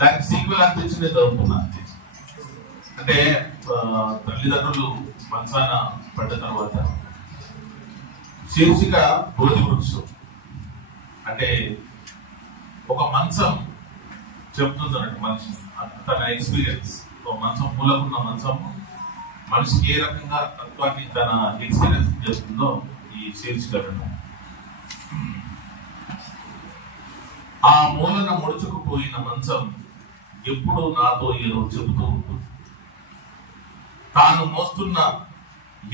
దానికి సీక్వెల్ అనిపించింది చదువుకున్నా. అంటే తల్లిదండ్రులు మంచాన పడ్డ తర్వాత శీర్షిక బోధి వృక్షం. అంటే ఒక మంచం చెప్తుందన్నట్టు మనిషి తన ఎక్స్పీరియన్స్. ఒక మంచం మూలకున్న మంచం మనిషికి ఏ రకంగా తత్వాన్ని తన ఎక్స్పీరియన్స్ చేస్తుందో ఈ శీర్షికలను. ఆ మూలన ముడుచుకుపోయిన మంచం ఎప్పుడు నాతో ఏదో చెబుతూ ఉంటుంది. తాను మోస్తున్న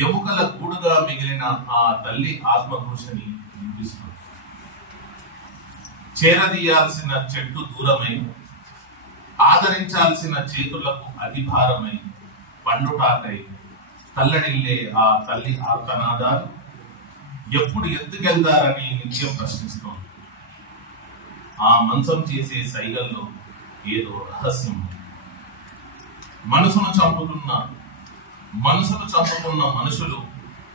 ఎముకల గూడుగా మిగిలిన ఆ తల్లి ఆత్మఘోషని వినిపిస్తుంది. చేరదీయాల్సిన చెట్టు దూరమై, ఆదరించాల్సిన చేతులకు అధిభారమై, పండుటాకై తల్లడిల్లే ఆ తల్లి ఆర్తనాదాలు ఎప్పుడు ఎత్తుకెళ్తారని నిత్యం ప్రశ్నిస్తోంది. ఆ మంచం చేసే సైగల్లో ఏదో రహస్యం. మనసును చంపుతున్న మనుషులు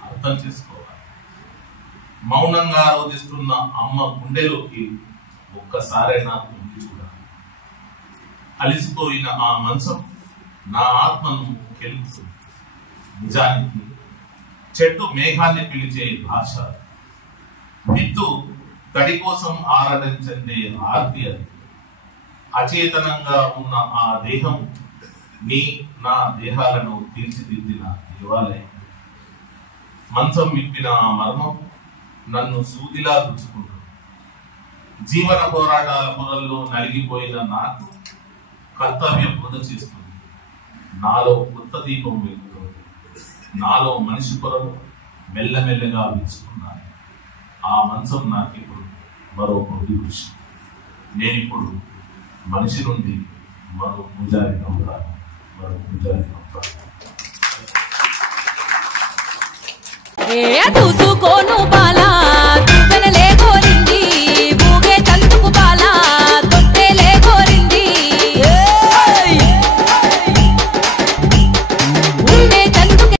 అర్థం చేసుకోవాలి. మౌనంగా రోధిస్తున్న అమ్మ గుండెలోకి ఒక్కసారైనా ఉంది చూడాలి. అలిసిపోయిన ఆ మంచం నా ఆత్మను గెలుపుతుంది. నిజానికి చెట్టు మేఘాన్ని పిలిచే భాష, విత్తు తడి కోసం ఆరాటం చెందే ఆర్తి అది. అచేతనంగా ఉన్న ఆ దేహం నా దేహాలను తీర్చిదిద్దిన దేవాలయం. మంచం విప్పిన ఆ మర్మం నన్ను సూదిలా గుచ్చుకుంటుంది. జీవన పోరాటాల పొరల్లో నలిగిపోయిన నాకు కర్తవ్యం బోధ చేస్తుంది. నాలో కొత్త దీపం వెలుగుతుంది. నాలో మనిషి పొరలు మెల్లమెల్లగా విచ్చుకున్నాయి. ఆ మంచం నాకిప్పుడు మరో బోధి వృక్షం. నేనిప్పుడు మనిషి నుండి మరో పూజారి అవుతాను. చూసుకోను